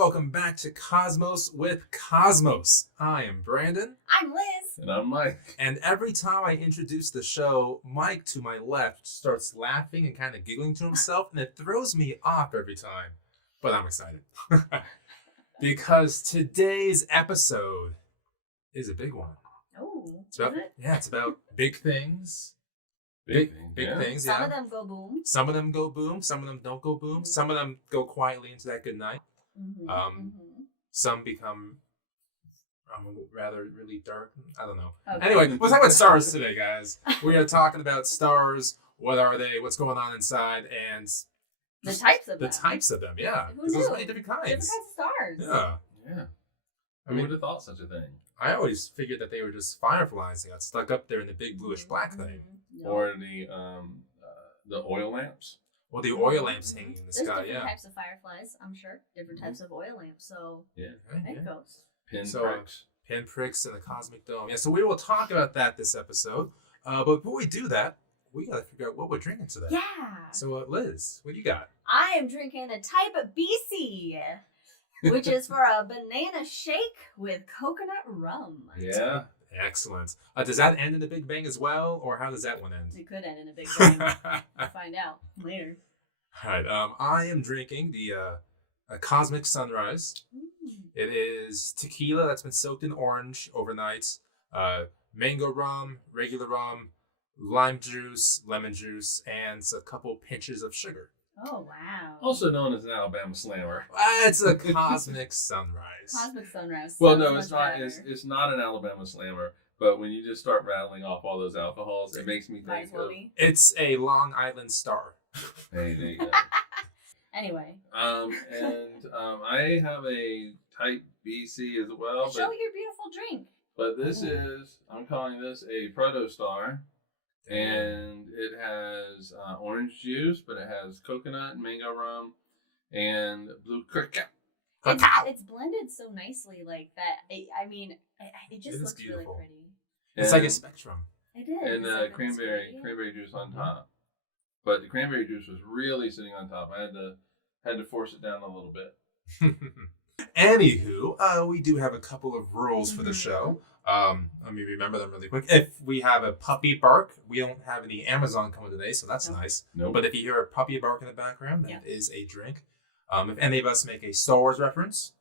welcome back to Cosmos with Cosmos. I am Brandon. I'm Liz. And I'm Mike. And every time I introduce the show, Mike to my left starts laughing and kind of giggling to himself, and it throws me off every time. But I'm excited. Because today's episode is a big one. Oh, It's about, is it? Yeah, it's about big things. Big things, Some yeah. of them go boom. Some of them go boom, some of them don't go boom, some of them go quietly into that good night. Some become rather really dark. I don't know. Okay. Anyway, we're talking about stars today, guys. We are talking about stars. What are they? What's going on inside? And The types of the them. types of them, yeah. Who Because there's knew? many different kinds. Different kinds of stars. Yeah. Yeah. I Who mean, would have thought such a thing? I always figured that they were just fireflies. They got stuck up there in the big bluish black thing. No. Or the oil lamps? Well, the oil lamps hanging in the There's sky, different yeah. types of fireflies, I'm sure. Different types of oil lamps. So Yeah. Okay, there yeah. it goes. Pinpricks. Pinpricks in the cosmic dome. Yeah, so we will talk about that this episode. But before we do that, we got to figure out what we're drinking today. Yeah. So, Liz, what do you got? I am drinking a type of BC, which is for a banana shake with coconut rum. Yeah. Excellent. Does that end in the Big Bang as well, or how does that one end? It could end in a big bang. We'll find out later. All right. I am drinking the a Cosmic Sunrise. It is tequila that's been soaked in orange overnight, mango rum, regular rum, lime juice, lemon juice, and a couple pinches of sugar. Oh, wow. Also known as an Alabama Slammer. It's a Cosmic Sunrise. Cosmic Sunrise. Well, sounds no, much it's not. better. It's not an Alabama Slammer. But when you just start rattling off all those alcohols, it makes me Might as think well of. be. It's a Long Island Star. Hey, there you go. Anyway. I have a type BC as well. Show your beautiful drink. But this is, I'm calling this a Protostar, and it has orange juice, but it has coconut and mango rum and blue cacao. It's blended so nicely like that. It just It is looks really beautiful. pretty. It's like a spectrum. It is. And It's like a cranberry biscuit. juice on top. But the cranberry juice was really sitting on top. I had to force it down a little bit. Anywho, we do have a couple of rules for the show. Let me remember them really quick. If we have a puppy bark, we don't have any Amazon coming today, so that's nice. Nope. But if you hear a puppy bark in the background, that is a drink. If any of us make a Star Wars reference,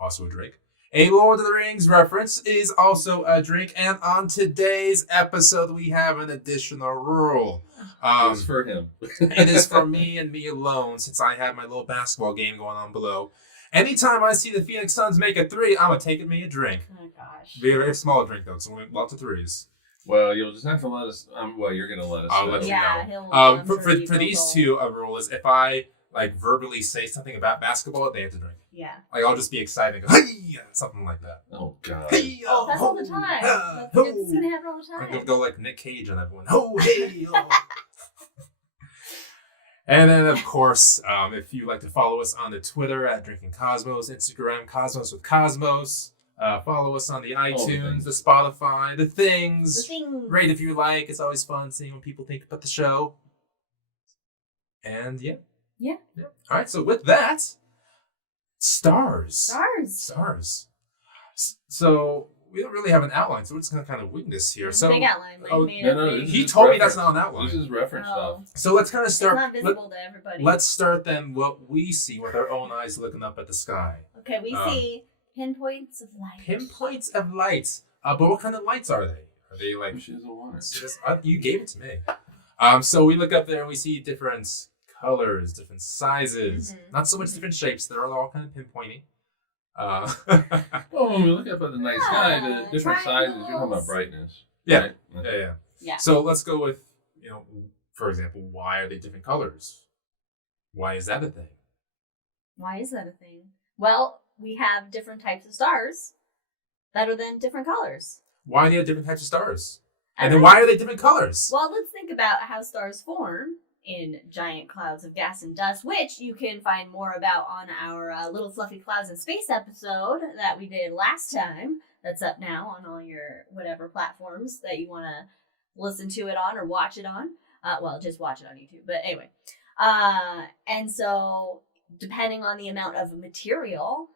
also a drink. A Lord of the Rings reference is also a drink. And on today's episode, we have an additional rule. It's for him. It is for me and me alone, since I have my little basketball game going on below. Anytime I see the Phoenix Suns make a three, I'm going to take me a drink. Oh, gosh. Be a very small drink, though. It's only lots of threes. Well, you'll just have to let us. You're going to let us. I'll know. let you Yeah, know. he'll. I'm For sure he these will. two, a rule is if I verbally say something about basketball, they have to drink. Yeah. I'll just be excited and go, hey, something like that. Oh God. Hey, Oh, that's all the time. It's going to happen all the I'm time. go like Nick Cage on everyone. Oh, hey, oh. And then, of course, if you'd like to follow us on the Twitter at Drinking Cosmos, Instagram Cosmos with Cosmos, follow us on the iTunes, the Spotify, the things. The thing. Rate if you like. It's always fun seeing what people think about the show. And yeah. All right. So with that, stars. So we don't really have an outline, so we're just gonna kind of wing this here. So Big outline. Mike made no, a big. this he is told me reference. that's not an outline. This is reference Oh. stuff. So let's kind of It's start. not visible to everybody. Let's start then what we see with our own eyes looking up at the sky. Okay, we see pinpoints of light. Pinpoints of lights. But what kind of lights are they? Are they like? She doesn't want it. You gave it to me. So we look up there and we see different colors, different sizes. Not so much different shapes. They're all kind of pinpointy. Well, when we look up at the night sky, the different sizes, you're talking about triangles. brightness. Yeah. Right? Yeah. So let's go with, for example, why are they different colors? Why is that a thing? Why is that a thing? Well, we have different types of stars that are then different colors. Why do you have different types of stars? I And then don't why are they different colors? Well, let's think about how stars form in giant clouds of gas and dust, which you can find more about on our Little Fluffy Clouds in Space episode that we did last time. That's up now on all your whatever platforms that you want to listen to it on or watch it on. Just watch it on YouTube. But anyway. And so depending on the amount of material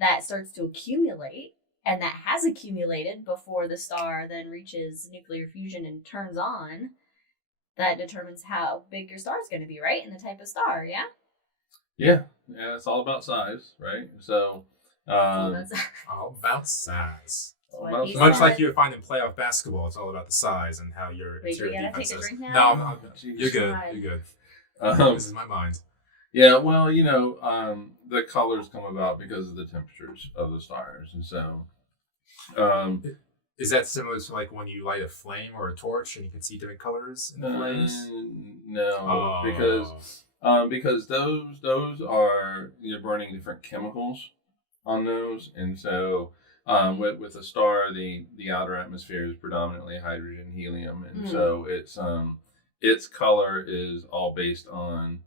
that starts to accumulate, and that has accumulated before the star then reaches nuclear fusion and turns on, that determines how big your star is going to be, right? And the type of star, yeah? Yeah, it's all about size, right? So, That's All about size. all what about he size. Much said. like you would find in playoff basketball, it's all about the size and how your Wait, interior we gotta defense take a is. drink now? No, no, Jeez. you're good. God. You're good. Um, This is my mind. yeah, well, the colors come about because of the temperatures of the stars, and so, Is that similar to like when you light a flame or a torch and you can see different colors in the flames? No, because those are you're burning different chemicals on those, and so with a star, the outer atmosphere is predominantly hydrogen, helium, and so its color is all based on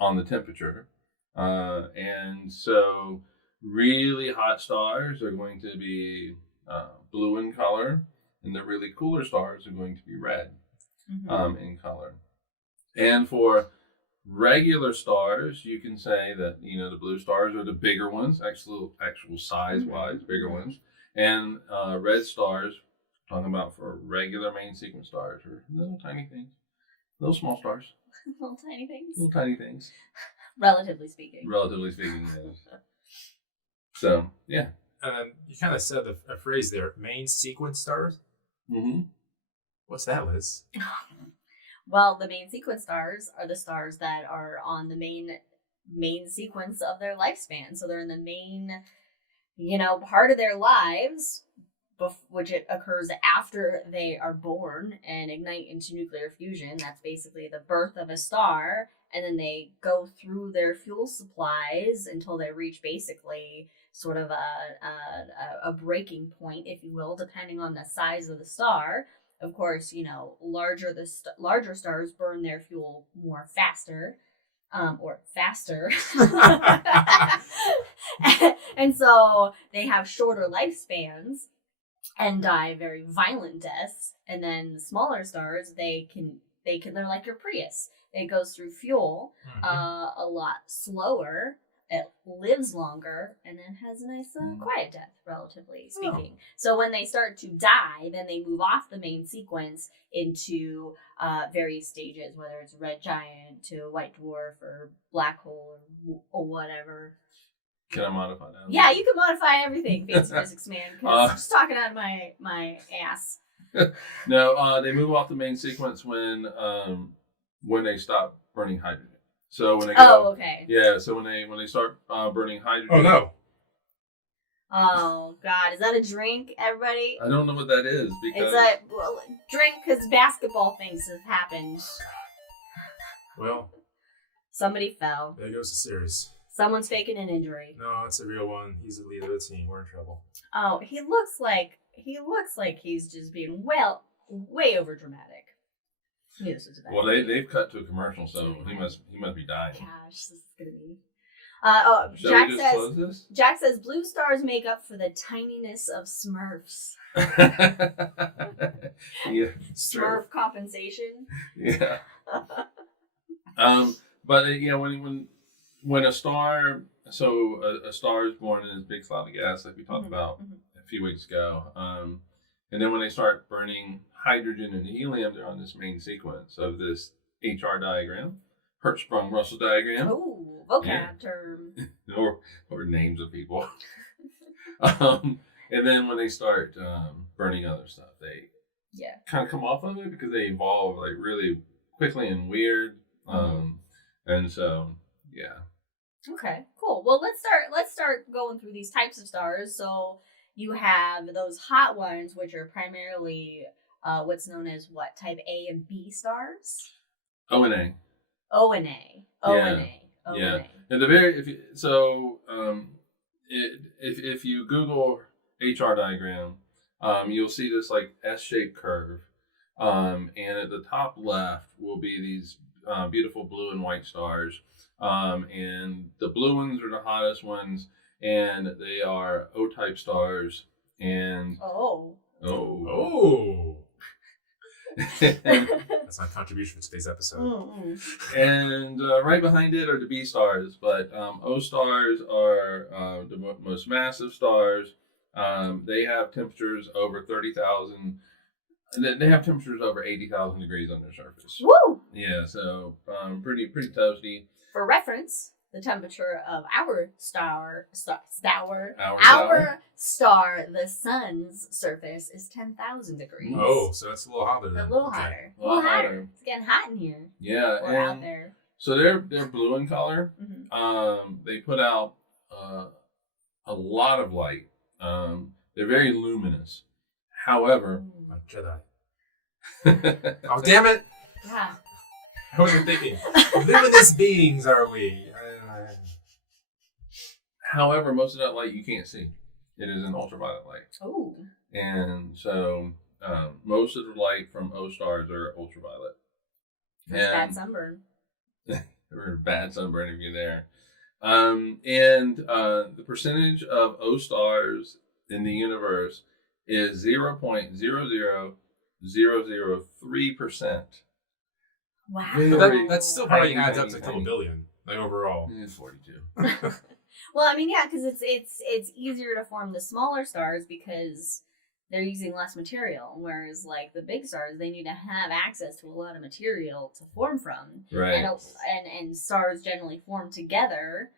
the temperature, and so really hot stars are going to be blue in color, and the really cooler stars are going to be red in color. And for regular stars, you can say that the blue stars are the bigger ones, actual size wise, bigger ones, and red stars, talking about for regular main sequence stars, are little tiny things, little small stars, Little tiny things. little tiny things, Relatively speaking. relatively speaking. Yes. So yeah. And then you kind of said a phrase there, main sequence stars. Mm-hmm. What's that, Liz? Well, the main sequence stars are the stars that are on the main sequence of their lifespan. So they're in the main, part of their lives, which it occurs after they are born and ignite into nuclear fusion. That's basically the birth of a star. And then they go through their fuel supplies until they reach basically sort of a breaking point, if you will, depending on the size of the star. Of course, larger stars burn their fuel more faster, or faster. And so they have shorter lifespans and die very violent deaths. And then smaller stars, they're like your Prius. It goes through fuel a lot slower. It lives longer and then has a nice quiet death, relatively speaking. So when they start to die, then they move off the main sequence into various stages, whether it's red giant to white dwarf or black hole or whatever. Can I modify that? Yeah, you can modify everything, Fancy Physics Man, because I'm just talking out of my ass. No, they move off the main sequence when they stop burning hydrogen. So when they go, okay. Yeah, so when they start burning hydrogen. Oh no! Oh God, is that a drink, everybody? I don't know what that is because It's drink because basketball things have happened. Well, Somebody fell. there goes the series. Someone's faking an injury. No, it's a real one. He's the leader of the team. We're in trouble. Oh, he looks like he's just being way over dramatic. Knew this was a bad well idea. they've cut to a commercial, so he must be dying. Gosh, this is gonna be. Shall Jack we just says. close this? Jack says blue stars make up for the tininess of Smurfs. Yeah, Smurf compensation. yeah. But when a star, a star is born in this big cloud of gas, like we talked about a few weeks ago, and then when they start burning hydrogen and helium, they're on this main sequence of this HR diagram, Hertzsprung-Russell diagram. Oh, vocab term. or names of people. And then when they start burning other stuff, they kind of come off of it because they evolve like really quickly and weird. And so, yeah. Okay, cool. Well, let's start going through these types of stars. So you have those hot ones, which are primarily what's known as type A and B stars? O and A. O and A. O and A. O Yeah. and A. And if you Google HR diagram, you'll see this like S-shaped curve, and at the top left will be these beautiful blue and white stars, and the blue ones are the hottest ones, and they are O-type stars, and Oh. That's my contribution to today's episode. Mm-mm. And right behind it are the B stars, but O stars are the most massive stars. They have temperatures over 30,000. They have temperatures over 80,000 degrees on their surface. Woo! Yeah, so pretty toasty. For reference, the temperature of our star, the sun's surface is 10,000 degrees. Oh, so that's a little hotter A then. little Okay. hotter. A little hotter. It's getting hot in here. Yeah, Or out there. so they're blue in color. Mm-hmm. They put out a lot of light. They're very luminous. However, Like Jedi. Oh, damn it! Yeah. I wasn't thinking. Luminous beings are we? however, most of that light you can't see. It is an ultraviolet light. Oh. And so most of the light from O stars are ultraviolet. That's bad sunburn. Or bad sunburn if you're there. And the percentage of O stars in the universe is 0.00003%. Wow. But that still probably Tiny, adds up to tiny, a couple tiny. billion, like overall. It's 42. Well, I mean, yeah, because it's easier to form the smaller stars because they're using less material, whereas like the big stars, they need to have access to a lot of material to form from. Right. And stars generally form together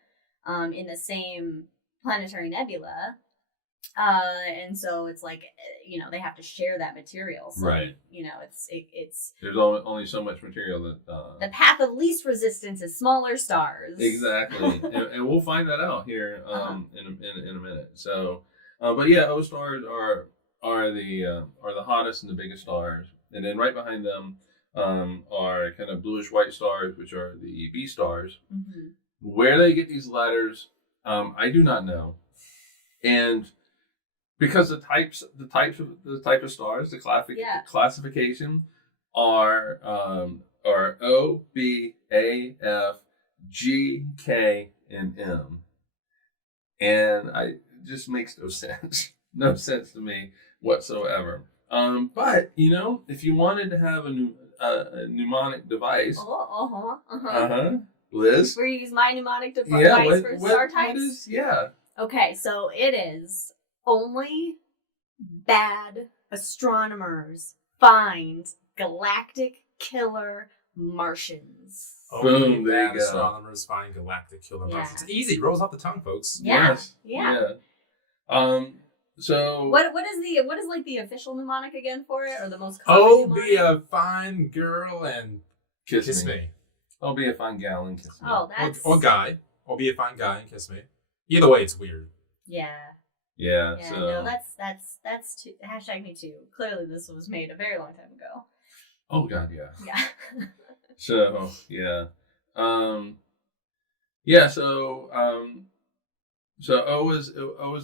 in the same planetary nebula. And so it's like, they have to share that material. So, Right. It's There's only so much material that... the path of least resistance is smaller stars. Exactly. and we'll find that out here in a minute. So, but yeah, O stars are the hottest and the biggest stars. And then right behind them are kind of bluish white stars, which are the B stars. Mm-hmm. Where they get these letters, I do not know. And because the type of stars, the classification are O, B, A, F, G, K, and M, and it just makes no sense. No sense to me whatsoever. But if you wanted to have a mnemonic device, Liz, Where you use my mnemonic device for star types. Okay, so it is only bad astronomers find galactic killer Martians. Boom, there you go. Astronomers find galactic killer Martians. Easy, rolls off the tongue, folks. Yeah. Yes. Yeah. So what is like the official mnemonic again for it, or the most common mnemonic? Be a fine girl and kiss me. I'll be a fine gal and kiss me. Oh, that's or guy. Or be a fine guy and kiss me. Either way, it's weird. Yeah. Yeah. Yeah. So No, that's too, hashtag me too. Clearly, this was made a very long time ago. oh god, yeah. Yeah. So yeah. So O is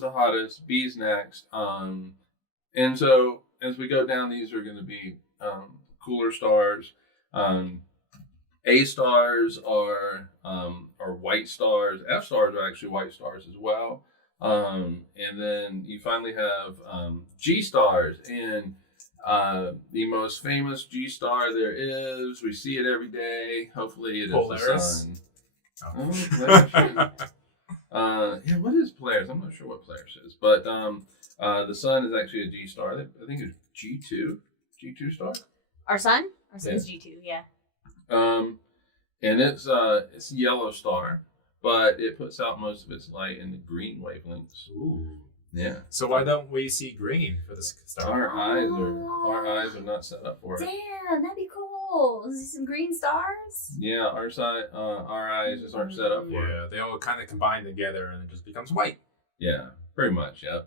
the hottest. B's next. And so as we go down, these are going to be cooler stars. A stars are white stars. F stars are actually white stars as well. And then you finally have G stars, and the most famous G star there is. We see it every day. Hopefully, it is Polaris? the sun. Oh. Yeah, what is Polaris? I'm not sure what Polaris is, but the sun is actually a G star. I think it's G2 star. Our sun's G2. Yeah. And it's a yellow star, but it puts out most of its light in the green wavelengths. Ooh. Yeah. So why don't we see green for this star? Our eyes are not set up for it. Damn, that'd be cool. See some green stars. Yeah, our eyes just aren't set up for it. Yeah, they all kind of combine together and it just becomes white. Yeah, pretty much. Yeah.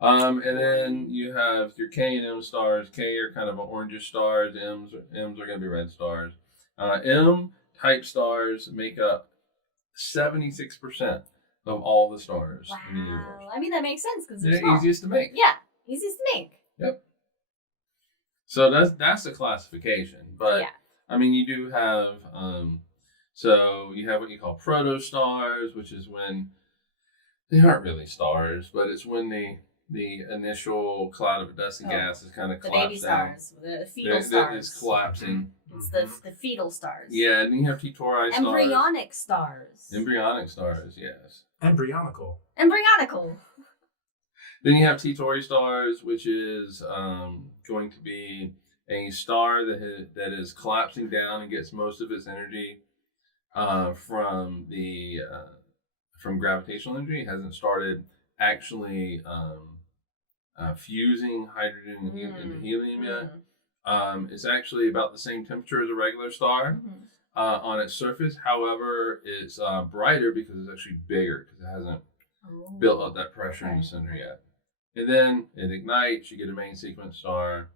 And then you have your K and M stars. K are kind of orangish stars. M's are going to be red stars. M type stars make up 76% of all the stars in the universe. Wow. I mean, that makes sense because They're small. easiest to make. Yeah, easiest to make. Yep. So that's the classification. But Yeah. I mean, you do have so you have what you call protostars, which is when they aren't really stars, but it's when the initial cloud of dust and gas is kind of the baby collapsed down. stars, the fetal stars. It's collapsing. It's the fetal stars. Yeah, and then you have Tory stars. Embryonic stars. Embryonic stars, yes. Embryonical. Embryonical. Then you have Tory Stars, which is going to be a star that is collapsing down and gets most of its energy from gravitational energy. It hasn't started actually fusing hydrogen into helium yet. It's actually about the same temperature as a regular star on its surface. However, it's brighter because it's actually bigger because it hasn't built up that pressure in the center yet. And then it ignites, you get a main sequence star.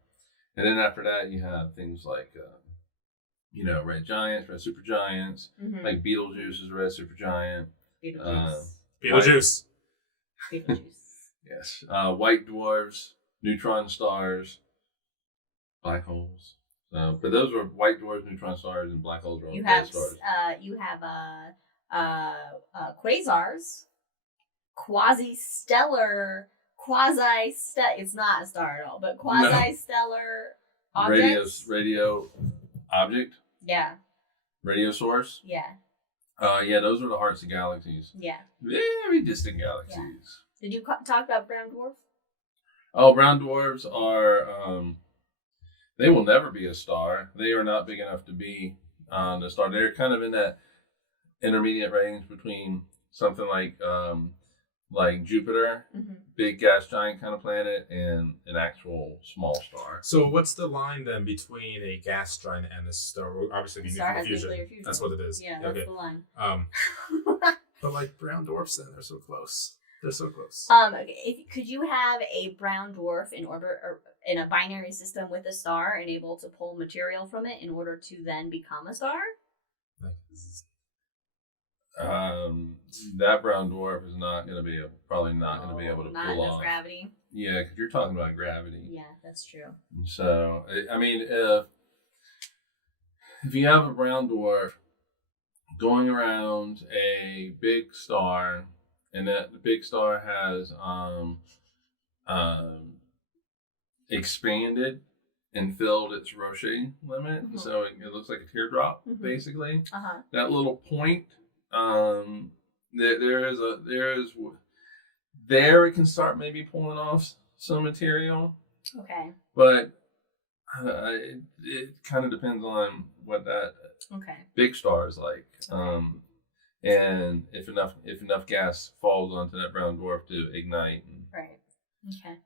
And then after that, you have things like, red giants, red supergiants, like Betelgeuse is a red supergiant. Betelgeuse. Yes. White dwarfs, neutron stars, black holes. But those are white dwarfs, neutron stars, and black holes are all red stars. You have quasars, it's not a star at all, but quasi-stellar objects. Radio object. Yeah. Radio source. Yeah. Those are the hearts of galaxies. Yeah. Very distant galaxies. Yeah. Did you talk about brown dwarfs? Oh, brown dwarfs are, they will never be a star. They are not big enough to be a star. They're kind of in that intermediate range between something like Jupiter, big gas giant kind of planet, and an actual small star. So what's the line then between a gas giant and a star? Obviously, nuclear fusion. That's what it is. Yeah, that's the line. But like brown dwarfs, then they're so close. They're so close. Could you have a brown dwarf in a binary system with a star and able to pull material from it in order to then become a star? That brown dwarf is not going to be probably not going to be able to not pull enough off gravity. Yeah, because you're talking about gravity. Yeah, that's true. So I mean, if you have a brown dwarf going around a big star, and that the big star has expanded and filled its Roche limit, so it looks like a teardrop, basically. That little point. There it can start maybe pulling off some material. Okay. But it kind of depends on what that big star is like. And if enough gas falls onto that brown dwarf to ignite. Right. Okay.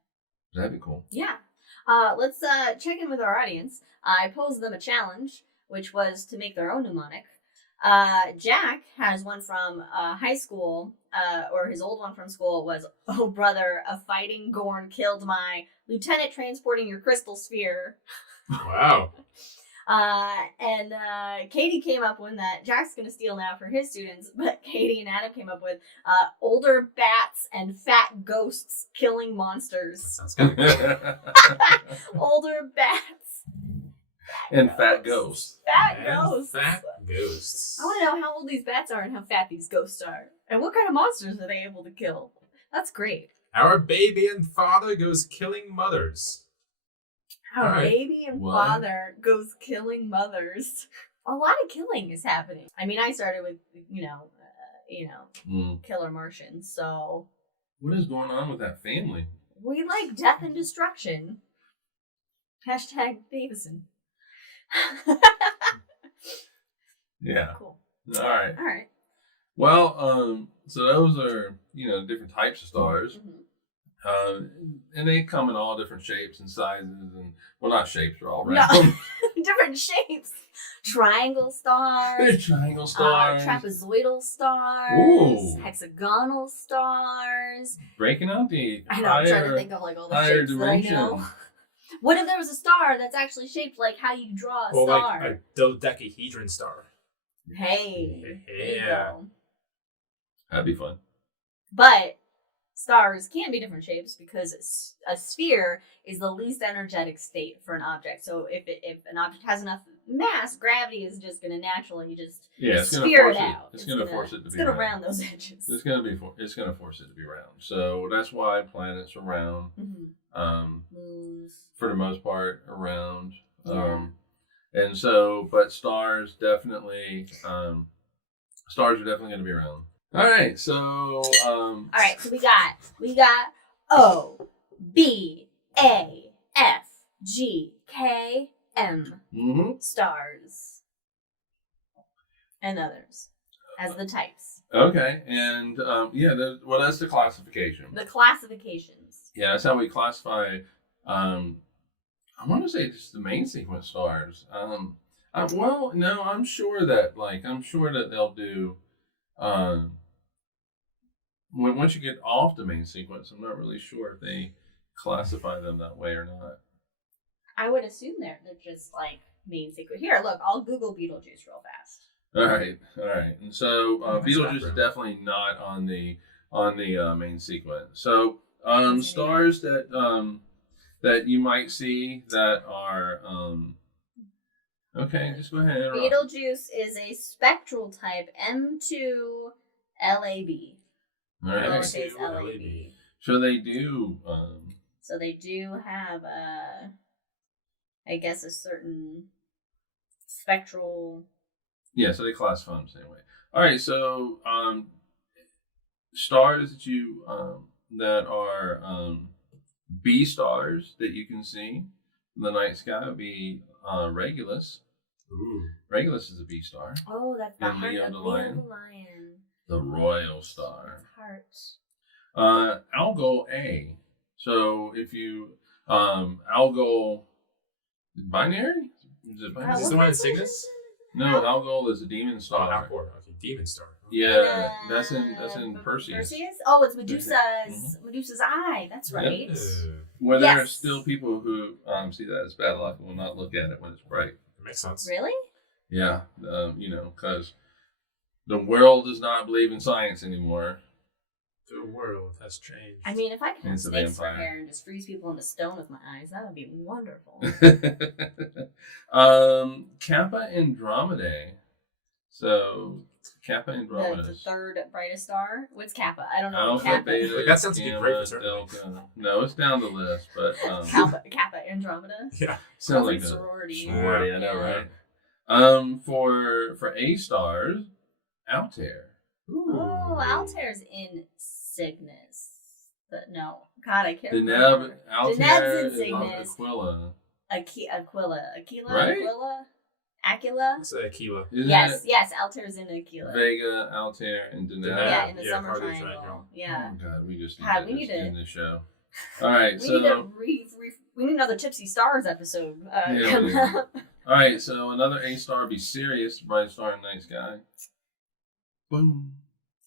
That'd be cool. Yeah. Let's check in with our audience. I posed them a challenge, which was to make their own mnemonic. Jack has one from high school, or his old one from school was, "Oh brother, a fighting Gorn killed my lieutenant transporting your crystal sphere." Wow. And Katie came up with that. Jack's gonna steal now for his students, but Katie and Adam came up with older bats and fat ghosts killing monsters. That sounds good. Older bats. And fat ghosts. Fat ghosts. Fat ghosts. I want to know how old these bats are and how fat these ghosts are. And what kind of monsters are they able to kill? That's great. Our baby and father goes killing mothers. Our baby and father goes killing mothers. A lot of killing is happening. I mean, I started with, killer Martians, so... What is going on with that family? We like death and destruction. Hashtag Davison. Yeah. Cool. All right. All right. Well, so those are, different types of stars. And they come in all different shapes and sizes, and not shapes, they're all round. No. Different shapes. Triangle stars. Triangle stars. Trapezoidal stars. Ooh. Hexagonal stars. Breaking out the I know, I'm trying to think of all the shapes dimension. that I know. What if there was a star that's actually shaped like how you draw a star? Like a dodecahedron star. Hey. Yeah. That'd be fun. But stars can be different shapes because a sphere is the least energetic state for an object. So if an object has enough mass, gravity is just going to naturally just it's going to sphere force it it. out. It's going to force it to be It's going to round. round those edges. It's going to force it to be round. So that's why planets are round. For the most part, around. Yeah. And so, but stars definitely, stars are definitely going to be around. All right, so All right, so we got O, B, A, F, G, K, M stars and others as the types. Okay, and well, that's the classification. The classifications. Yeah, that's how we classify. I want to say just the main sequence stars. Well, no, I'm sure that they'll do. Once you get off the main sequence, I'm not really sure if they classify them that way or not. I would assume they're just like main sequence. Here, look, I'll Google Betelgeuse real fast. All right, and so Betelgeuse is definitely not on the main sequence. So stars that you might see that are okay, just go ahead. Betelgeuse is a spectral type M2 LAB. All right. Lowercase LAB. So they do. So they do have I guess a certain spectral. Yeah, so they classify them the same way. All right, so stars that you that are B stars that you can see in the night sky would be Regulus. Ooh. Regulus is a B star. Oh, that's the And heart Leo of the Leo lion. the lion. The royal star. Heart. Algol A. So if you Algol binary? Is it binary? Is this the one in Cygnus? No, Algol is a demon Oh, star. Alcor. Okay, Demon Star. Yeah, that's in Perseus. Oh, it's Medusa's eye. That's right. Where there are Yes. still people who see that as bad luck and will not look at it when it's bright. That makes sense. Really? Yeah, because the world does not believe in science anymore. The world has changed. I mean, if I could have It's a snakes for vampire. hair and just freeze people into stone with my eyes, that would be wonderful. Kappa Andromedae. So Kappa Andromedae. The third brightest star. What's Kappa? I don't know. Alpha, What Kappa. Beta, That sounds like a great Gamma, fraternity. Delta. No, it's down the list, but Kappa Andromeda. Yeah. sounds like a sorority. sorority. I know, Yeah. right? For A stars, Altair. Oh, Altair's in Cygnus. But no. God, I can't Deneb, remember. Altair in is on Cygnus. Aquila. Aquila. Right? Aquila? It's Aquila. Isn't Yes, it yes, Altair's in Aquila. Vega, Altair, and Deneb? Yeah, in the Yeah, summer part of the triangle. triangle. Yeah. Oh God, we just need God, to we need end to- the show. All right, We so need to we need another Tipsy Stars episode Yeah, coming we do. up. all right, so another A star would be Sirius, bright star in the night sky. Boom.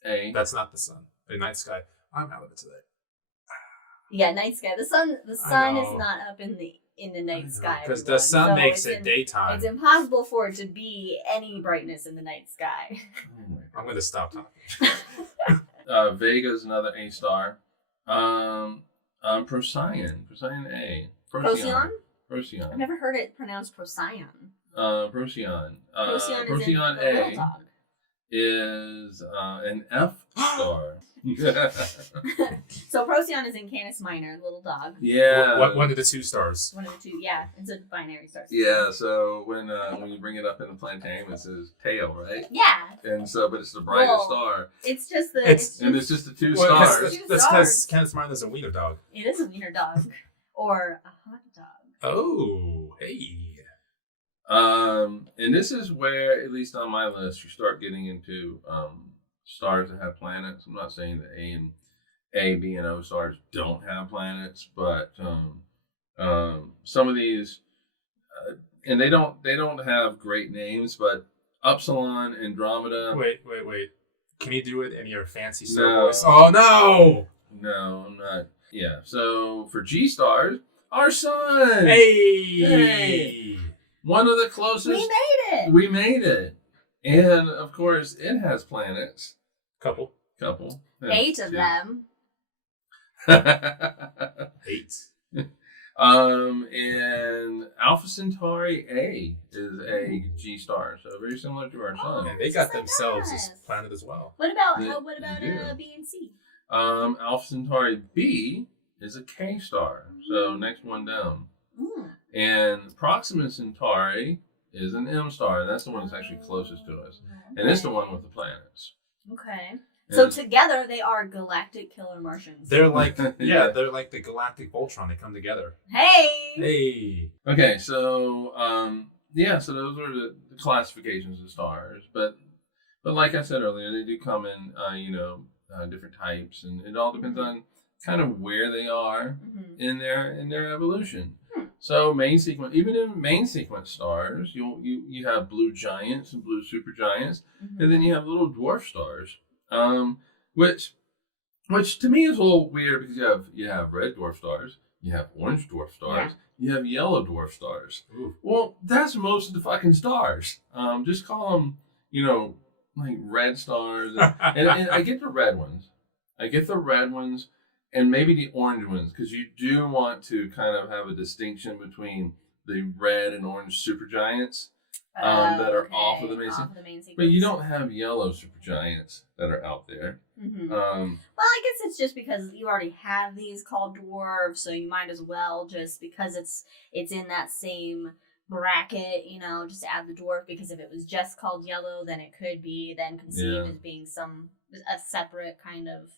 A. That's not the sun. The night sky. I'm out of it today. Yeah, night sky. The sun know. is not up in the night sky. Because the everyone. sun So makes it's it daytime. It's impossible for it to be any brightness in the night sky. Oh my I'm going to stop talking. Vega is another A star. Procyon A. Procyon? Procyon. I've never heard it pronounced Procyon. Procyon. Procyon is in Procyon the little A dog. is an F star. So Procyon is in Canis Minor, little dog. Yeah. One of the two stars. One of the two, yeah. It's a binary star system. Yeah. So when you bring it up in the planetarium, it says tail, right? Yeah. And so, but it's the brightest Well, star, It's just the. It's- and it's just the two Well, stars. Two that's stars. because Canis Minor is a wiener dog. It is a wiener dog. Or a hot dog. Oh, hey. And this is where, at least on my list, you start getting into stars that have planets. I'm not saying that A, B, and O stars don't have planets, but some of these, and they don't have great names, but Upsilon, Andromeda. Wait. Can you do it in your fancy star No. voice? Oh, no! No, I'm not. Yeah. So for G stars, our sun. Hey! One of the closest. We made it! We made it. And of course, it has planets. Couple. Couple. 8 of them. Eight. And Alpha Centauri A is a G star, so very similar to our sun. And they got themselves this planet as well. What about do. B and C? Alpha Centauri B is a K star, so next one down. And Proxima Centauri is an M star, and that's the one that's actually closest to us. And it's the one with the planets. Okay. So together they are galactic killer Martians. They're like, they're like the galactic Voltron. They come together. Hey! Hey! So so those are the classifications of stars. But like I said earlier, they do come in, different types, and it all depends on kind of where they are in their evolution. So even in main sequence stars, you have blue giants and blue supergiants, and then you have little dwarf stars, which to me is a little weird because you have red dwarf stars, you have orange dwarf stars, you have yellow dwarf stars. Ooh. Well, that's most of the fucking stars. Just call them, like red stars, and I get the red ones. And maybe the orange ones, because you do want to kind of have a distinction between the red and orange supergiants that are off of the main sequence. But you don't have yellow supergiants that are out there. Well, I guess it's just because you already have these called dwarves, so you might as well just because it's in that same bracket, just add the dwarf, because if it was just called yellow, then it could be then conceived as being a separate kind of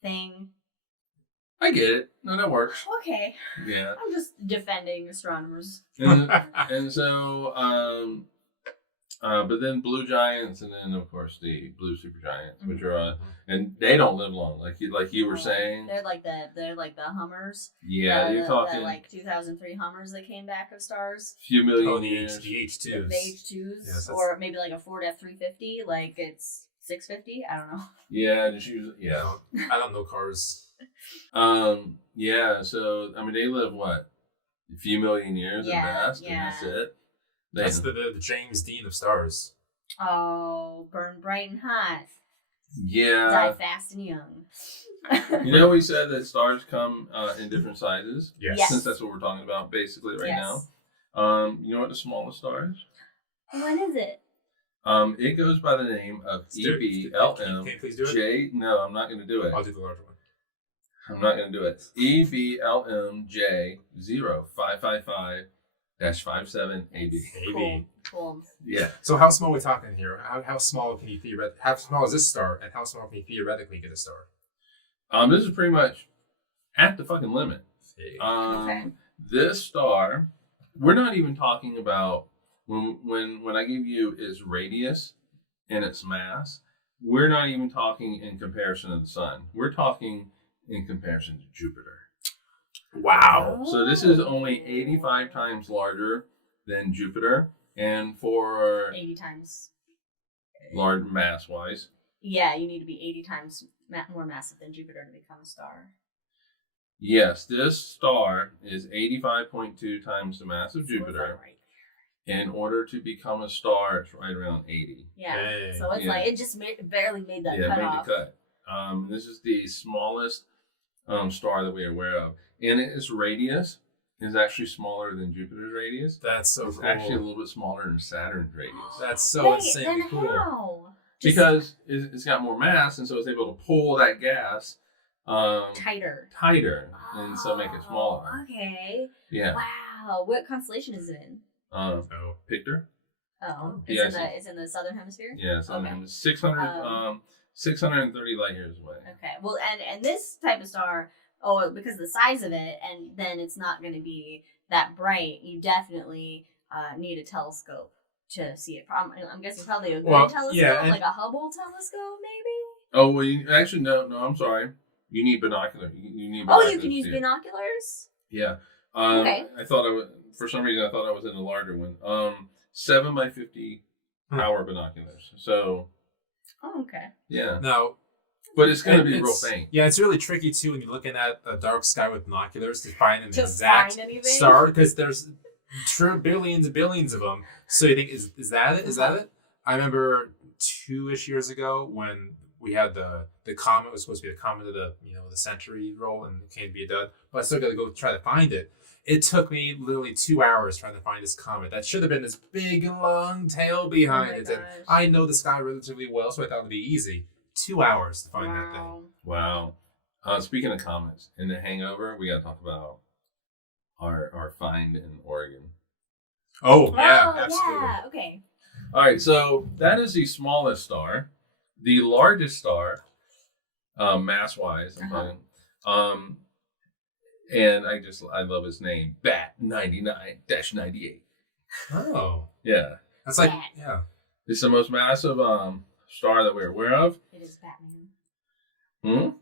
thing. I get it. No, that works. Okay. Yeah. I'm just defending astronomers. And so, but then blue giants, and then of course the blue supergiants, which are, and they don't live long, like you were saying. They're like the Hummers. Yeah, you're talking the, like 2003 Hummers that came back of stars. Few million years. The H2s. The H2s, yes, or maybe like a Ford F350, like it's 650. I don't know. Yeah, just use it. Yeah. I don't know cars. So they live what? A few million years at best, and that's it. That's the James Dean of stars. Oh, burn bright and hot. Yeah. Die fast and young. We said that stars come in different sizes. Yes. Since that's what we're talking about basically right now. You know what the smallest star is? What is it? It goes by the name of EBLM. Can you please do it? J. No, I'm not going to do it. I'll do the larger one. I'm not going to do it. EBLMJ 0555-57 AB. Cool. Yeah. So how small are we talking here? How small can you how small is this star, and how small can you theoretically get a star? This is pretty much at the fucking limit. Okay. This star, we're not even talking about when I give you its radius and its mass. We're not even talking in comparison to the sun. We're talking in comparison to Jupiter. Wow. So this is only 85 times larger than Jupiter, and for 80 times. Large mass-wise. Yeah, you need to be 80 times more massive than Jupiter to become a star. Yes, this star is 85.2 times the mass of Jupiter. Right. In order to become a star, it's right around 80. Yeah, Dang. so it's like it just barely made that cut off. Made the cut. This is the smallest star that we are aware of. And its radius is actually smaller than Jupiter's radius. That's so it's cool. actually a little bit smaller than Saturn's radius. That's so insanely then cool. How? Because it's got more mass, and so it's able to pull that gas tighter, and so make it smaller. Okay. Yeah. Wow. What constellation is it in? Pictor. Oh, Yeah, it's in the southern hemisphere. Yeah, southern hemisphere. 630 light years away. Okay. Well, and this type of star, because of the size of it, and then it's not going to be that bright. You definitely need a telescope to see it. I'm guessing probably a good telescope, like a Hubble telescope, maybe. Oh well, actually no. I'm sorry. You need binocular. You need. Binoculars you can use binoculars. Yeah. Okay. For some reason I thought I was in a larger one. 7 by 50 power binoculars. So. Oh, okay. Yeah. Now, but it's going to be real faint. Yeah, it's really tricky too when you're looking at a dark sky with binoculars to find an to exact find star, because there's billions and billions of them. So you think is that it? Is that it? I remember 2-ish years ago when we had the comet was supposed to be the comet of the century roll, and it came to be a dud. But I still got to go try to find it. It took me literally 2 hours trying to find this comet. That should have been this big, long tail behind it. And I know the sky relatively well, so I thought it would be easy. 2 hours to find that thing. Wow. Speaking of comets, in The Hangover, we got to talk about our find in Oregon. Oh, yeah, absolutely. Yeah, okay. All right, so that is the smallest star. The largest star, mass-wise, I'm talking. And I love his name, Bat 99-98. Oh. Yeah. That's like, Bat. yeah. It's the most massive star that we're aware of. It is Batman.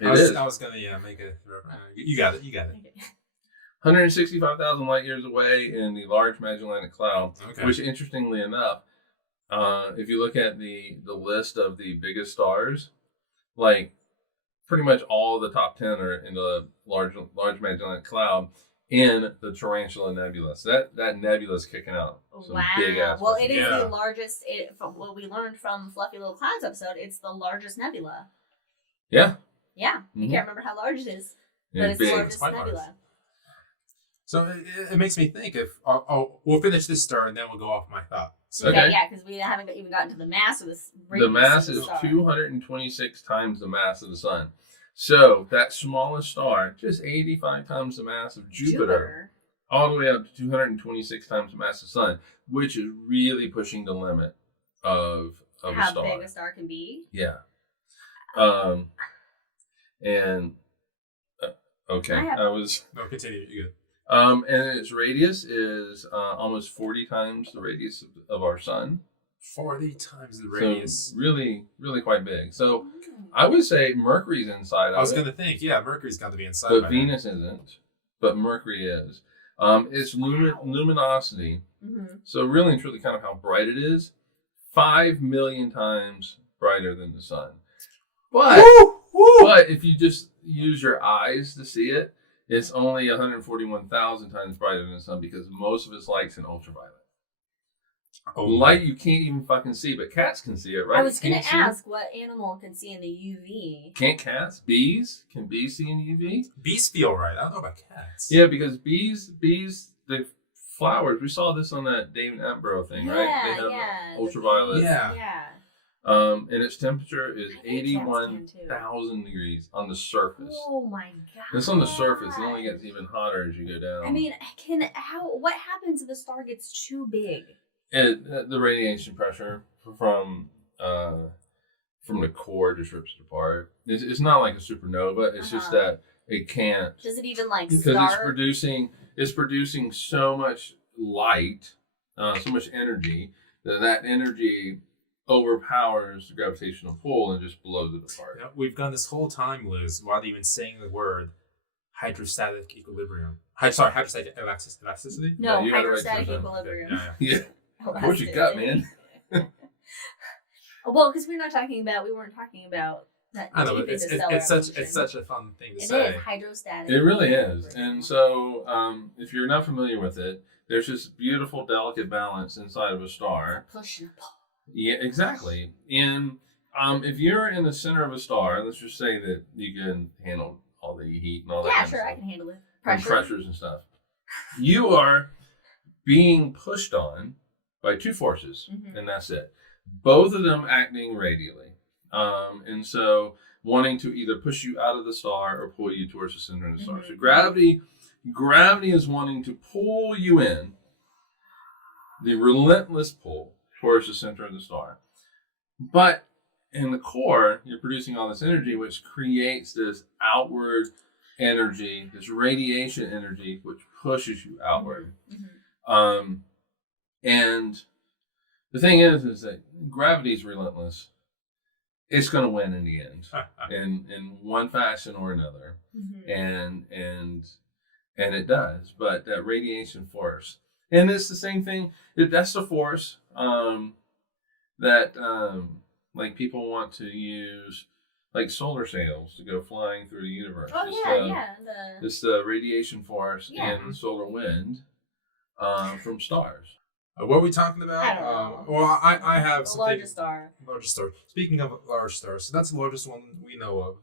It I is. was going to make it. You got it. Okay. 165,000 light years away in the Large Magellanic Cloud, Okay. which, interestingly enough, if you look at the list of the biggest stars, like pretty much all of the top 10 are in the Large Magellanic Cloud in the Tarantula Nebula. So that nebula is kicking out some big ass. Well, it is Yeah. the largest. From what we learned from Fluffy Little Clouds episode, it's the largest nebula. Yeah. Yeah, Mhm. I can't remember how large it is, but Yeah, it's the big. largest It's quite large. nebula. So it makes me think if we'll finish this star and then we'll go off my thought. So Okay. Yeah, because we haven't even gotten to the mass of this. The mass of the is star. 226 times the mass of the sun. So that smallest star, just 85 times the mass of Jupiter, all the way up to 226 times the mass of the sun, which is really pushing the limit of a How star. big a star can be. Yeah. And okay, I was. No, continue. You're good. And its radius is almost 40 times the radius of our sun. 40 times the radius. So really, really quite big. So I would say Mercury's inside of it. I was going to think, yeah, Mercury's got to be inside. But by Venus isn't. But Mercury is. Its luminosity, so really and truly kind of how bright it is, 5 million times brighter than the sun. But, but if you just use your eyes to see it, it's only 141,000 times brighter than the sun because most of its light's in ultraviolet. Oh. Light you can't even fucking see, but cats can see it, right? I was going Can't to you see it? ask what animal can see in the UV. Can't cats? Bees? Can bees see in UV? Bees feel right. I don't know about cats. Yeah, because bees, the flowers. We saw this on that David Attenborough thing, right? They have ultraviolet. Yeah. And its temperature is I think cats can too. 81,000 degrees on the surface. Oh my god! It's on the surface. It only gets even hotter as you go down. I mean, what happens if the star gets too big? The radiation pressure from the core just rips it apart. It's not like a supernova. It's just that it can't. Does it even like Because start? it's producing so much light, so much energy that energy overpowers the gravitational pull and just blows it apart. Yeah, we've gone this whole time, Liz, without even saying the word hydrostatic equilibrium. Hydrostatic elasticity? No, Yeah, you had it right hydrostatic first time. equilibrium. Yeah. Yeah. What you got, man? Well, because we weren't talking about that. I know, but deep it's interstellar evolution. such a fun thing to It say. is hydrostatic. It really is. equilibrium. And so, if you're not familiar with it, there's this beautiful, delicate balance inside of a star. Push and pull. Yeah, exactly. And if you're in the center of a star, let's just say that you can handle all the heat and all that Yeah, kind sure, of I stuff. can handle it. And pressures and stuff. You are being pushed on by two forces, and that's it. Both of them acting radially. And so wanting to either push you out of the star or pull you towards the center of the star. So gravity is wanting to pull you in, the relentless pull towards the center of the star. But in the core, you're producing all this energy, which creates this outward energy, this radiation energy, which pushes you outward. And the thing is that gravity is relentless. It's going to win in the end, in one fashion or another, and it does. But that radiation force, and it's the same thing. That's the force that like people want to use, like solar sails to go flying through the universe. It's the radiation force and the solar wind from stars. What are we talking about? I don't know. Well, I have The something. largest star. Largest star. Speaking of large stars, so that's the largest one we know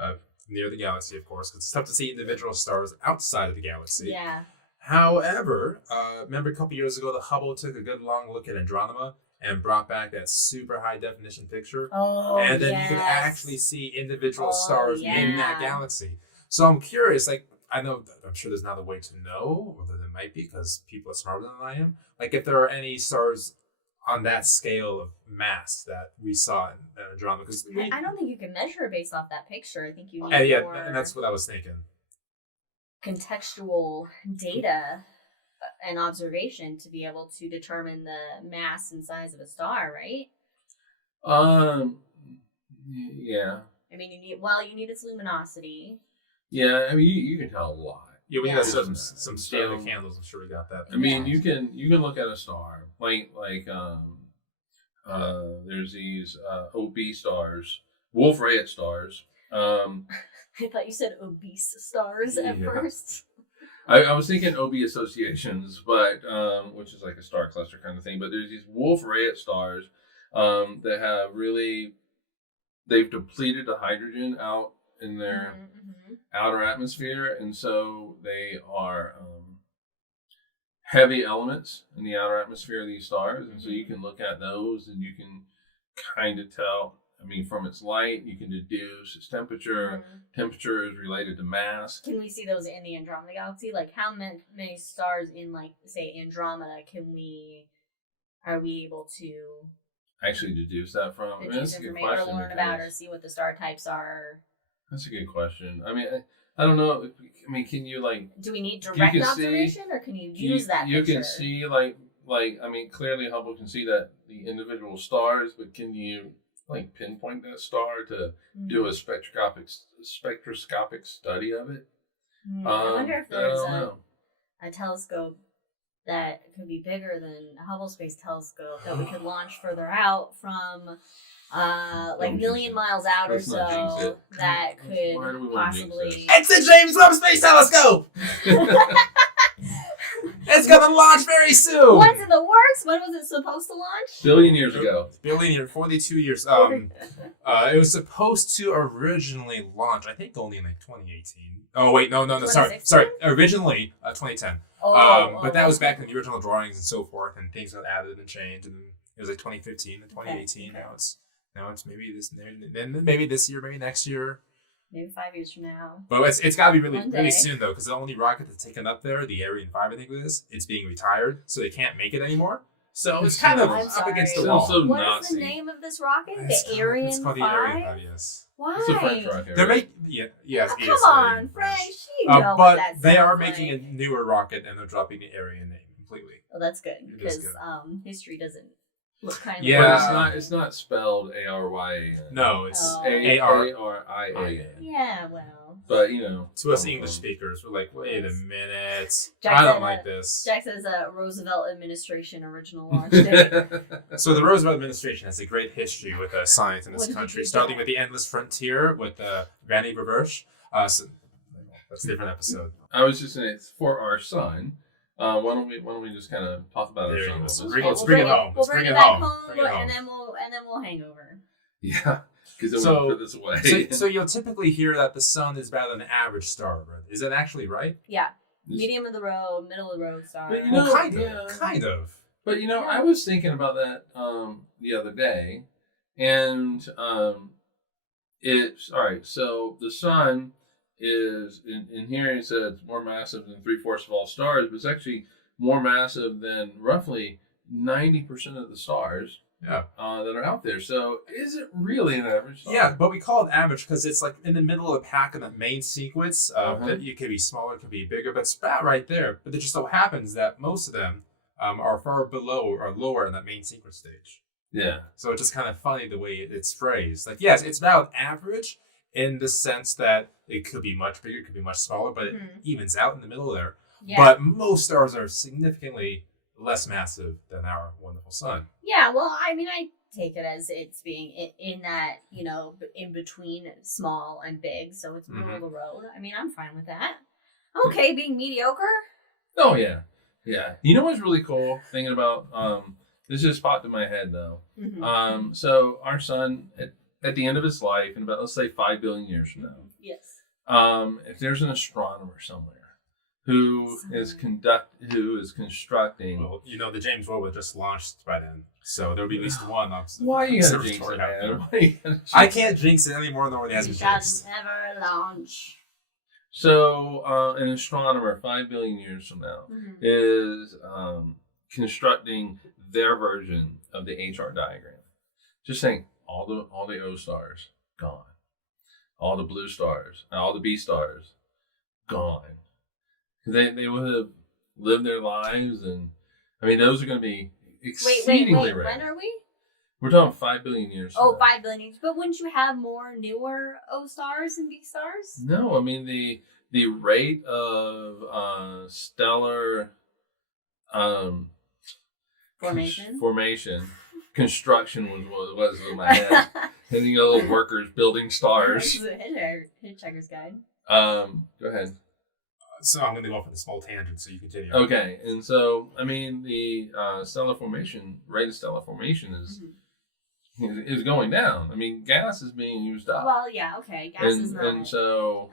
of near the galaxy, of course, 'cause it's tough to see individual stars outside of the galaxy. Yeah. However, remember a couple years ago, the Hubble took a good long look at Andromeda and brought back that super high definition picture. Oh, And then you can actually see individual stars in that galaxy. So I'm curious, like, I'm sure there's not a way to know, or there might be because people are smarter than I am. Like, if there are any stars on that scale of mass that we saw in Andromeda. Because I don't think you can measure it based off that picture. I think you need more and that's what I was thinking. Contextual data and observation to be able to determine the mass and size of a star, right? Yeah. I mean, you need its luminosity. Yeah, I mean, you can tell a lot. Yeah, we got some So- stellar candles. I'm sure we got that. I mean, you can look at a star like there's these OB stars, Wolf Rayet stars. I thought you said obese stars at first. I was thinking OB associations, but which is like a star cluster kind of thing. But there's these Wolf Rayet stars that have they've depleted the hydrogen out in their outer atmosphere, and so they are heavy elements in the outer atmosphere of these stars, and so you can look at those and you can kind of tell. I mean, from its light, you can deduce its temperature. Temperature is related to mass. Can we see those in the Andromeda galaxy? Like, how many stars in, like, say, Andromeda are we able to actually deduce that from? I mean, that's a good information question. or learn about or see what the star types are? That's a good question. I mean, I don't know. I mean, can you do we need direct observation, or can you use that? You picture? can see I mean, clearly Hubble can see that the individual stars, but can you pinpoint that star to do a spectroscopic study of it? I wonder if there's a telescope that could be bigger than a Hubble Space Telescope that we could launch further out from, million miles out or so, that could possibly. It's the James Webb Space Telescope. It's gonna launch very soon. What's in the works? When was it supposed to launch? Billion years ago. 42 years. It was supposed to originally launch, I think, only in 2018. Oh wait, no. Sorry. Originally 2010. But that was back in the original drawings and so forth, and things got added and changed, and it was 2015 and 2018. Okay. Now it's maybe this year, maybe next year. Maybe 5 years from now. But it's got to be really soon, though, because the only rocket that's taken up there, the Ariane 5, I think it is, it's being retired, so they can't make it anymore. So it's kind of up against the wall. So what is the name of this rocket? The Ariane 5? It's called the Ariane 5, yes. Why? It's a French rocket. They're right? Come on, French. You know but what that they are sounds making like. a newer rocket, and they're dropping the Ariane name completely. Well, that's good, because history doesn't look kind of... Yeah. But it's not spelled A-R-Y-A-N. No, it's A-R-I-A-N. Yeah, well... But, to us English speakers, we're like, wait a minute. Jack I don't like this. Jack says Roosevelt administration original launch date. So the Roosevelt administration has a great history with science in this country, starting with the Endless Frontier with Vannevar Bush. So that's a different episode. I was just saying, for our son, why don't we just kind of talk about our son? Let's bring it home. We'll bring it back home, and then we'll hang over. Yeah. Because then we put this away. So you'll typically hear that the sun is about an average star, right? Is that actually right? Yeah. Medium of the road, middle of the road star. But kind of. But I was thinking about that the other day, and it's all right. So the sun is in here. It said it's more massive than 3/4 of all stars, but it's actually more massive than roughly 90% of the stars. Yeah. That are out there. So is it really an average star? Yeah, but we call it average because it's like in the middle of the pack in the main sequence. It could be smaller, it could be bigger, but it's about right there. But it just so happens that most of them are far below or lower in that main sequence stage. Yeah. So it's just kind of funny the way it's phrased. Like, yes, it's about average in the sense that it could be much bigger, it could be much smaller, but it evens out in the middle there. Yeah. But most stars are significantly less massive than our wonderful sun. Yeah, well, I mean, I take it as it's being in that, in between small and big, so it's middle of the road. I mean, I'm fine with that. I'm okay being mediocre. Oh, yeah. Yeah. You know what's really cool? Thinking about, this just popped in my head, though. So our sun, at the end of his life, in about, let's say, 5 billion years from now. Yes. If there's an astronomer somewhere who is constructing. Well, the James Webb was just launched by then, so there'll be at least one. Why are you gonna jinx it, man? I can't jinx it any more than it has been jinxed. Never launch. So, an astronomer 5 billion years from now is constructing their version of the HR diagram. Just saying, all the O stars gone, all the blue stars, all the B stars gone. They would have lived their lives, and I mean those are going to be exceedingly rare. When are we? We're talking 5 billion years. Oh, 5 billion years. But wouldn't you have more newer O stars and B stars? No, I mean the rate of stellar formation construction was in my head. And little workers building stars. Hitchhiker's Guide. Go ahead. So I'm going to go off on a small tangent, so you continue. Okay, and so I mean the stellar formation rate of stellar formation is going down. I mean, gas is being used up. Well, yeah, okay, gas is not and so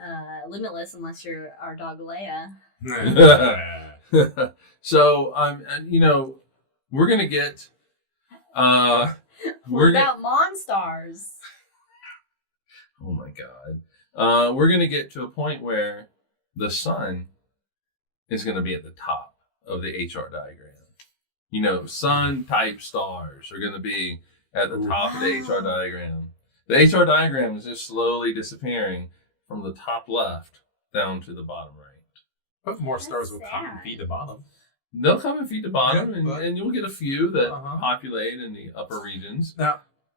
limitless unless you're our dog Leia. So we're gonna get what about monstars? Oh my God, we're gonna get to a point where the sun is going to be at the top of the HR diagram. Sun type stars are going to be at the top of the HR diagram. The HR diagram is just slowly disappearing from the top left down to the bottom right. But more stars will come and feed the bottom. They'll come and feed the bottom, and you'll get a few that populate in the upper regions.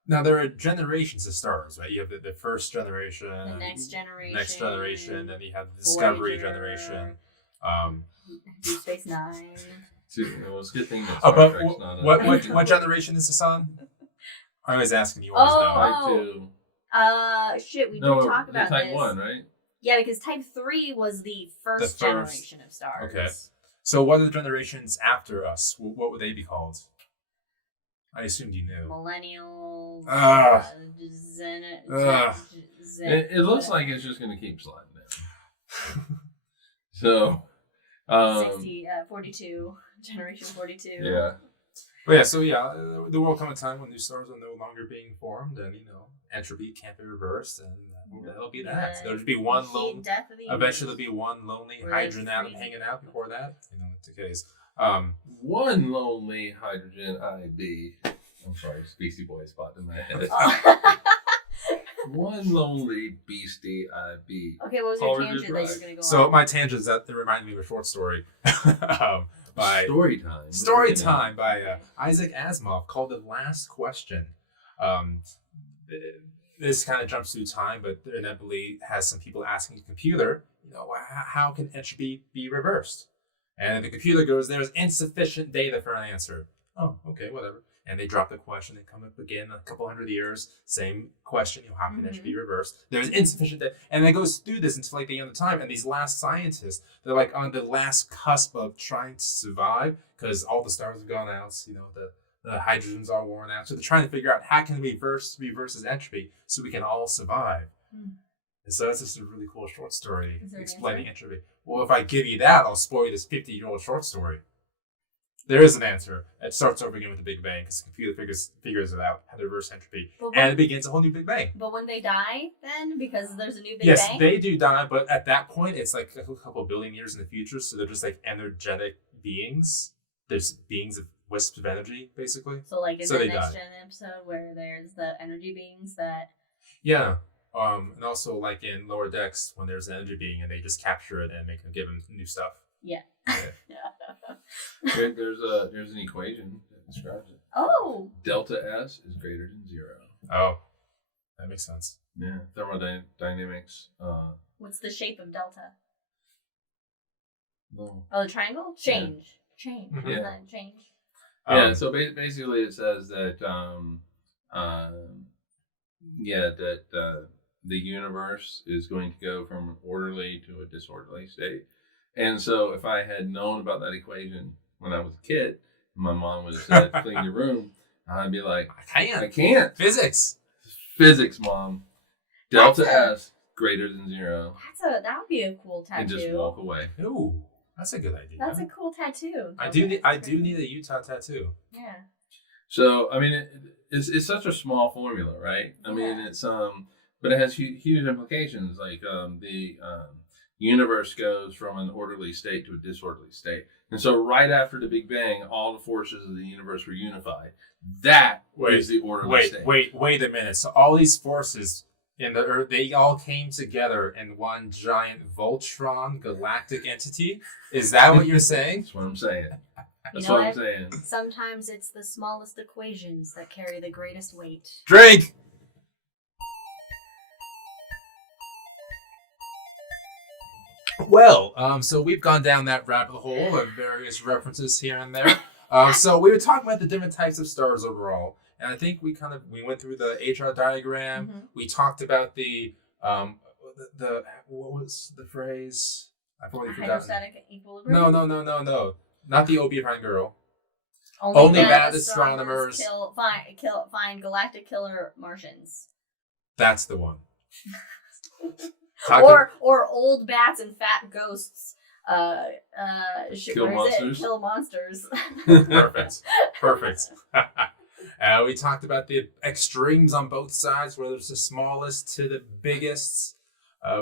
Now there are generations of stars, right? You have the first generation, the next generation, then you have the Discovery generation. Deep Space Nine. Well, it's a good thing that Star Trek's not what generation is this on? I was asking you always know. Type 2. Shit, we didn't talk about Type this. 1, right? Yeah, because Type 3 was the first generation of stars. Okay. So what are the generations after us? What would they be called? I assumed you knew. Millennials. It looks like it's just going to keep sliding down. So, 42, generation 42. Yeah. But there will come a time when new stars are no longer being formed, and entropy can't be reversed, and that'll be that. There'll just be one lonely. Eventually, there'll be one lonely hydrogen atom hanging out. Before that, it decays. One lonely hydrogen IB. I'm sorry, Beastie Boys popped in my head. One lonely beastie IB. Okay, what was your tangent that you're going to go on? So my tangent is that it reminded me of a short story. Story time by Isaac Asimov called The Last Question. This kind of jumps through time, but inevitably has some people asking the computer, how can entropy be reversed? And the computer goes, there's insufficient data for an answer. Oh, okay, whatever. And they drop the question. They come up again a couple hundred years. Same question. How can entropy be reversed? There's insufficient data. And it goes through this until the end of time. And these last scientists, they're on the last cusp of trying to survive because all the stars have gone out. The hydrogens are worn out. So they're trying to figure out how can we reverse this entropy so we can all survive. And so that's just a really cool short story explaining entropy. Well, if I give you that, I'll spoil this 50-year-old short story. There is an answer. It starts over again with the Big Bang because the computer figures it out how to reverse entropy, and it begins a whole new Big Bang. But when they die, then because there's a new Big Bang. Yes, they do die, but at that point, it's a couple billion years in the future, so they're just energetic beings. There's beings of wisps of energy, basically. So in the next gen episode where there's the energy beings that. Yeah. And also in Lower Decks when there's an energy being and they just capture it and give them new stuff. Yeah. There's an equation that describes it. Oh. Delta S is greater than 0. Oh, that makes sense. Yeah, thermodynamics. What's the shape of delta? No. Oh, the triangle? Change. Mm-hmm. Yeah. Change. Yeah. So basically, it says that the universe is going to go from an orderly to a disorderly state. And so if I had known about that equation when I was a kid, my mom would have said, clean your room, I'd be like, I can't. Physics, Mom. Delta S greater than 0. That would be a cool tattoo. And just walk away. Ooh, that's a good idea. That's a cool tattoo. I do need a Utah tattoo. Yeah. So I mean, it's such a small formula, right? I mean, it's but it has huge implications. Like the universe goes from an orderly state to a disorderly state, and so right after the Big Bang, all the forces of the universe were unified. That is the orderly state. Wait a minute. So all these forces in the Earth, they all came together in one giant Voltron galactic entity? Is that what you're saying? That's what I'm saying. That's You know what I'm saying. Sometimes it's the smallest equations that carry the greatest weight. Drink! Well, so we've gone down that rabbit hole of various references here and there. So we were talking about the different types of stars overall, and I think we went through the HR diagram. Mm-hmm. We talked about the what was the phrase? I've already forgotten. Hydrostatic equilibrium? No. Not the Obi-Wan girl. Only bad astronomers find galactic killer Martians. That's the one. Or old bats and fat ghosts. Kill monsters. Kill monsters. Perfect. We talked about the extremes on both sides, whether it's the smallest to the biggest.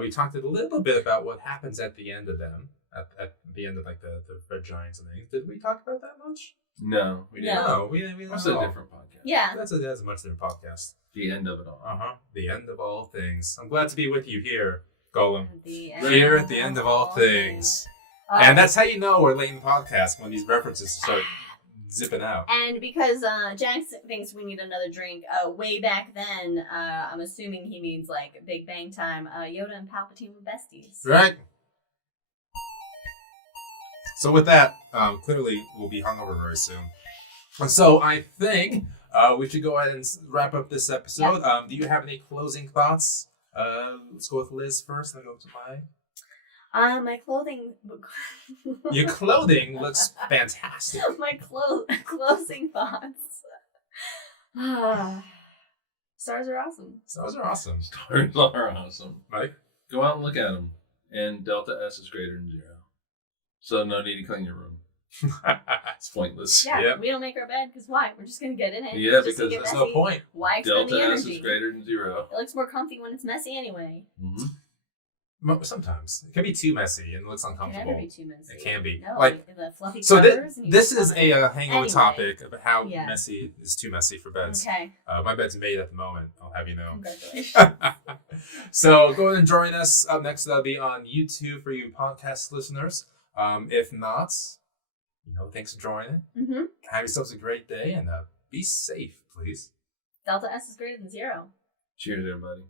We talked a little bit about what happens at the end of them, at the end of like the red giants and things. Did we talk about that much? No, we didn't. No, we didn't. That's a different podcast. Yeah, that's a much different podcast. The end of it all. The end of all things. I'm glad to be with you here, Golem. Here at the end of all things. And that's how you know we're late in the podcast, when these references start zipping out. And because Jack thinks we need another drink, way back then, I'm assuming he means like Big Bang time, Yoda and Palpatine were besties. Right. So with that, clearly we'll be hungover very soon. So I think we should go ahead and wrap up this episode. Yeah. Do you have any closing thoughts? Let's go with Liz first, then go to mine. My clothing. Your clothing looks fantastic. My closing thoughts. Stars are awesome. Stars are awesome. Mike? Go out and look at them. And delta S is greater than 0. So no need to clean your room. It's pointless. Yeah, Yep. we don't make our bed because why? We're just going to get in it. Yeah, just because there's no point. Why expend the Delta S energy? is greater than 0. It looks more comfy when it's messy anyway. Mm-hmm. Sometimes it can be too messy and it looks uncomfortable. It can never be too messy. It can be. No, like the fluffy so. covers This is a hangover Anyway. topic about how Yeah. messy is too messy for beds. Okay. My bed's made at the moment. I'll have you know. Congratulations. So go ahead and join us. Up next, that'll be on YouTube for you podcast listeners. If not, thanks for joining. Mm-hmm. Have yourselves a great day and be safe, please. Delta S is greater than 0. Cheers, everybody.